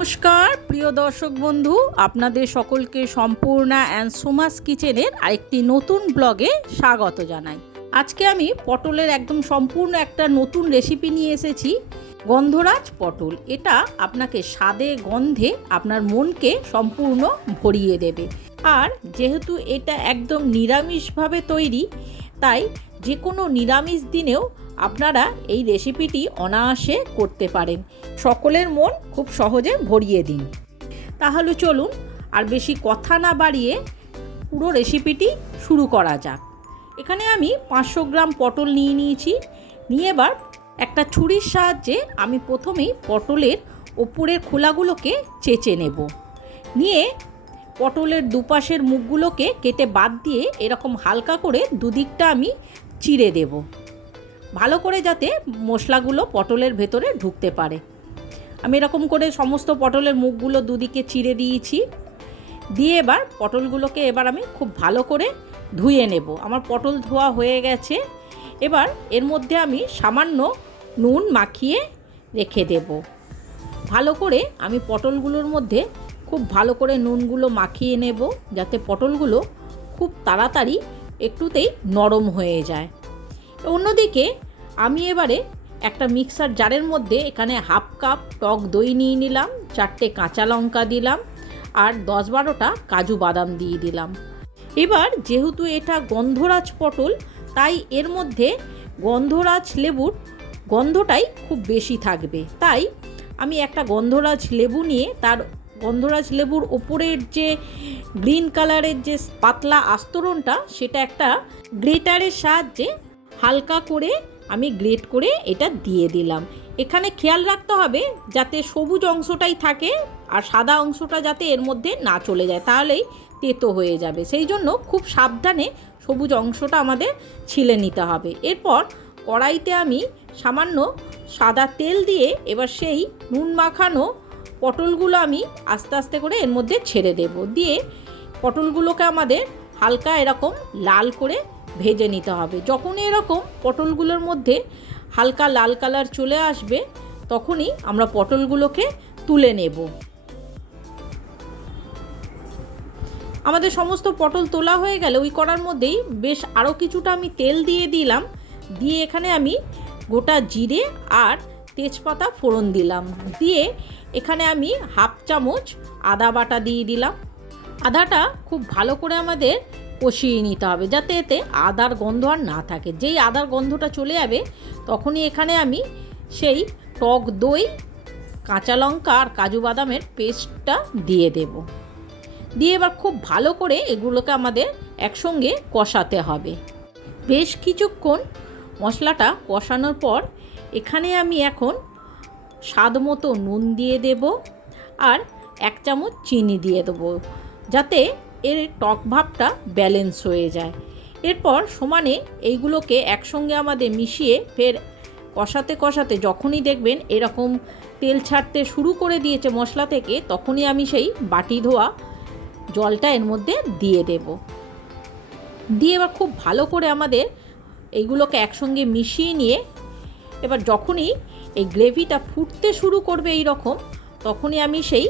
নমস্কার প্রিয় দর্শক বন্ধু, আপনাদের সকলকে সম্পূর্ণা অ্যান্ড সোমাস কিচেনের আরেকটি নতুন ব্লগে স্বাগত জানাই। আজকে আমি পটলের একদম সম্পূর্ণ একটা নতুন রেসিপি নিয়ে এসেছি, গন্ধরাজ পটল। এটা আপনাকে স্বাদে গন্ধে আপনার মনকে সম্পূর্ণ ভরিয়ে দেবে। আর যেহেতু এটা একদম নিরামিষভাবে তৈরি, তাই যে কোনো নিরামিষ দিনেও আপনারা এই রেসিপিটি অনায়াসে করতে পারেন। সকলের মন খুব সহজে ভরিয়ে দিন। তাহলে চলুন আর বেশি কথা না বাড়িয়ে পুরো রেসিপিটি শুরু করা যাক। এখানে আমি 500 গ্রাম পটল নিয়েছি। নিয়ে এবার একটা ছুরির সাহায্যে আমি প্রথমেই পটলের ওপরের খোলাগুলোকে চেঁচে নেব। নিয়ে পটলের দুপাশের মুখগুলোকে কেটে বাদ দিয়ে এরকম হালকা করে দুদিকটা আমি চিড়ে দেব, ভালো করে যাতে মশলাগুলো পটলের ভেতরে ঢুকতে পারে। আমি এরকম করে সমস্ত পটলের মুখগুলো দুদিকে চিড়ে দিয়েছি। দিয়ে এবার পটলগুলোকে আমি খুব ভালো করে ধুয়ে নেব। আমার পটল ধোয়া হয়ে গেছে। এবার এর মধ্যে আমি সামান্য নুন মাখিয়ে রেখে দেব। ভালো করে আমি পটলগুলোর মধ্যে খুব ভালো করে নুনগুলো মাখিয়ে নেব, যাতে পটলগুলো খুব তাড়াতাড়ি একটুতেই নরম হয়ে যায়। অন্যদিকে আমি এবারে একটা মিক্সার জারের মধ্যে এখানে হাফ কাপ টক দই নিয়ে নিলাম, 4টে কাঁচা লঙ্কা দিলাম, আর 10-12টা কাজু বাদাম দিয়ে দিলাম। এবার যেহেতু এটা গন্ধরাজ পটল, তাই এর মধ্যে গন্ধরাজ লেবুর গন্ধটাই খুব বেশি থাকবে। তাই আমি একটা গন্ধরাজ লেবু নিয়ে তার গন্ধরাজ লেবুর ওপরের যে গ্রিন কালারের যে পাতলা আস্তরণটা, সেটা একটা গ্রেটারের সাহায্যে হালকা করে আমি গ্রেট করে এটা দিয়ে দিলাম। এখানে খেয়াল রাখতে হবে যাতে সবুজ অংশটাই থাকে আর সাদা অংশটা যাতে এর মধ্যে না চলে যায়, তাহলেই তেতো হয়ে যাবে। সেই জন্য খুব সাবধানে সবুজ অংশটা আমাদের ছিলে নিতে হবে। এরপর কড়াইতে আমি সামান্য সাদা তেল দিয়ে এবার সেই নুন মাখানো পটলগুলো আমি আস্তে আস্তে করে এর মধ্যে ছেড়ে দেব। দিয়ে পটলগুলোকে আমাদের হালকা এরকম লাল করে ভেজে নিতে হবে। যখনই এরকম পটলগুলোর মধ্যে হালকা লাল কালার চলে আসবে, তখনই আমরা পটলগুলোকে তুলে নেব। আমাদের সমস্ত পটল তোলা হয়ে গেলে ওই কড়ার মধ্যেই বেশ আরও কিছুটা আমি তেল দিয়ে দিলাম। দিয়ে এখানে আমি গোটা জিরে আর তেজপাতা ফোড়ন দিলাম। দিয়ে এখানে আমি হাফ চামচ আদা বাটা দিয়ে দিলাম। আদাটা খুব ভালো করে আমাদের কষিয়ে নিতে হবে, যাতে এতে আদার গন্ধ আর না থাকে। যেই আদার গন্ধটা চলে যাবে, তখনই এখানে আমি সেই টক দই, কাঁচা লঙ্কা আর কাজু বাদামের পেস্টটা দিয়ে দেব। দিয়ে এবার খুব ভালো করে এগুলোকে আমাদের একসঙ্গে কষাতে হবে। বেশ কিছুক্ষণ মশলাটা কষানোর পর এখানে আমি এখন স্বাদ মতো নুন দিয়ে দেব আর 1 চামচ চিনি দিয়ে দেবো, যাতে এর টক ভাবটা ব্যালেন্স হয়ে যায়। এরপর সমানে এইগুলোকে একসঙ্গে আমাদের মিশিয়ে ফের কষাতে কষাতে যখনই দেখবেন এরকম তেল ছাড়তে শুরু করে দিয়েছে মশলা থেকে, তখনই আমি সেই বাটি ধোয়া জলটা এর মধ্যে দিয়ে দেব। দিয়ে এবার খুব ভালো করে আমাদের এইগুলোকে একসঙ্গে মিশিয়ে নিয়ে এবার যখনই এই গ্রেভিটা ফুটতে শুরু করবে এই রকম, তখনই আমি সেই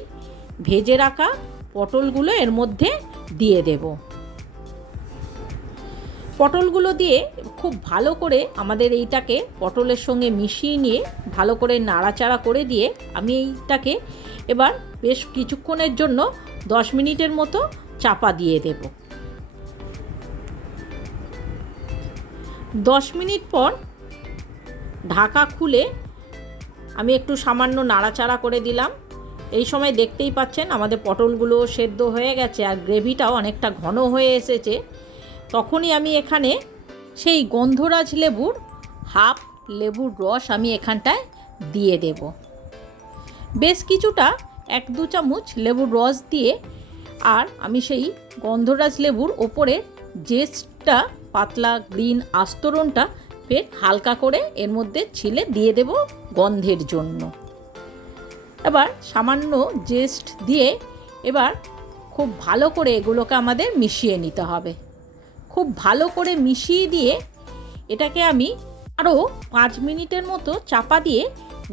ভেজে রাখা পটলগুলো এর মধ্যে দিয়ে দেব। পটলগুলো দিয়ে খুব ভালো করে আমাদের এইটাকে পটলের সঙ্গে মিশিয়ে নিয়ে ভালো করে নাড়াচাড়া করে দিয়ে আমি এইটাকে এবার বেশ কিছুক্ষণের জন্য 10 মিনিটের মতো চাপা দিয়ে দেব। 10 মিনিট পর ঢাকা খুলে আমি একটু সামান্য নাড়াচাড়া করে দিলাম। এই সময় দেখতেই পাচ্ছেন আমাদের পটলগুলো সেদ্ধ হয়ে গেছে আর গ্রেভিটাও অনেকটা ঘন হয়ে এসেছে। তখনই আমি এখানে সেই গন্ধরাজ লেবুর হাফ লেবুর রস আমি এখানটায় দিয়ে দেব। বেশ কিছুটা 1-2 চামচ লেবুর রস দিয়ে আর আমি সেই গন্ধরাজ লেবুর ওপরে জেস্টটা পাতলা গ্রিন আস্তরণটা ফের হালকা করে এর মধ্যে ছিলে দিয়ে দেব গন্ধের জন্য। এবার সামান্য জেস্ট দিয়ে এবার খুব ভালো করে এগুলোকে আমাদের মিশিয়ে নিতে হবে। খুব ভালো করে মিশিয়ে দিয়ে এটাকে আমি আরও 5 মিনিটের মতো চাপা দিয়ে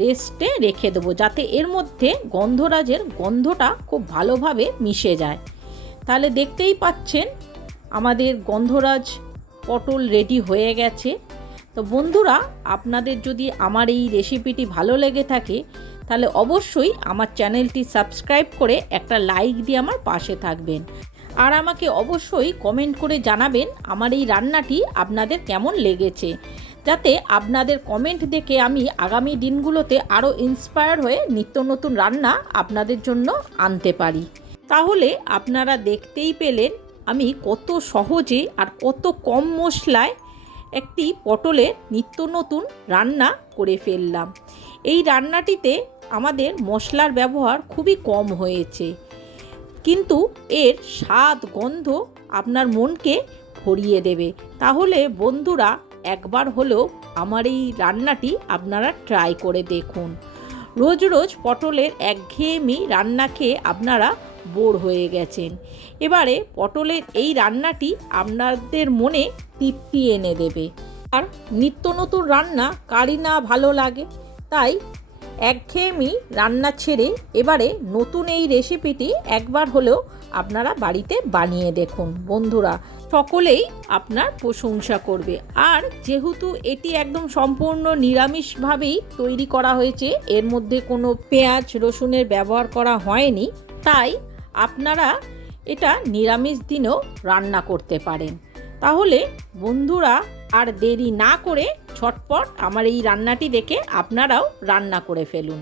রেস্টে রেখে দেবো, যাতে এর মধ্যে গন্ধরাজের গন্ধটা খুব ভালোভাবে মিশে যায়। তাহলে দেখতেই পাচ্ছেন আমাদের গন্ধরাজ পটল রেডি হয়ে গেছে। তো বন্ধুরা, আপনাদের যদি আমার এই রেসিপিটি ভালো লেগে থাকে তাহলে অবশ্যই আমার চ্যানেলটি সাবস্ক্রাইব করে একটা লাইক দিয়ে আমার পাশে থাকবেন। আর আমাকে অবশ্যই কমেন্ট করে জানাবেন আমার এই রান্নাটি আপনাদের কেমন লেগেছে, যাতে আপনাদের কমেন্ট দেখে আমি আগামী দিনগুলোতে আরও ইন্সপায়ার হয়ে নিত্য নতুন রান্না আপনাদের জন্য আনতে পারি। তাহলে আপনারা দেখতেই পেলেন আমি কত সহজে আর কত কম মশলায় একটি পটলের নিত্য নতুন রান্না করে ফেললাম। এই রান্নাটিতে আমাদের মশলার ব্যবহার খুবই কম হয়েছে, কিন্তু এর স্বাদ গন্ধ আপনার মনকে ভরিয়ে দেবে। তাহলে বন্ধুরা, একবার হলেও আমার এই রান্নাটি আপনারা ট্রাই করে দেখুন। রোজ রোজ পটলের একঘেয়েমি রান্না খেয়ে আপনারা বোর হয়ে গেছেন। এবারে পটলের এই রান্নাটি আপনাদের মনে তৃপ্তি এনে দেবে। আর নিত্য নতুন রান্না কারই না ভালো লাগে, তাই একঘেয়েমি রান্না ছেড়ে এবারে নতুন এই রেসিপিটি একবার হলেও আপনারা বাড়িতে বানিয়ে দেখুন। বন্ধুরা, সকলেই আপনার প্রশংসা করবে। আর যেহেতু এটি একদম সম্পূর্ণ নিরামিষভাবেই তৈরি করা হয়েছে, এর মধ্যে কোনো পেঁয়াজ রসুনের ব্যবহার করা হয়নি, তাই আপনারা এটা নিরামিষ দিনেও রান্না করতে পারেন। তাহলে বন্ধুরা, আর দেরি না করে ঝটপট আমার এই রান্নাটি দেখে আপনারাও রান্না করে ফেলুন।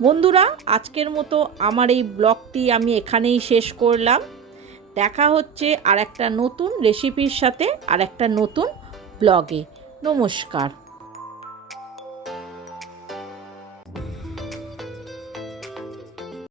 বন্ধুরা, আজকের মতো আমার এই ব্লগটি আমি এখানেই শেষ করলাম। দেখা হচ্ছে আর একটা নতুন রেসিপির সাথে আর একটা নতুন ব্লগে। নমস্কার।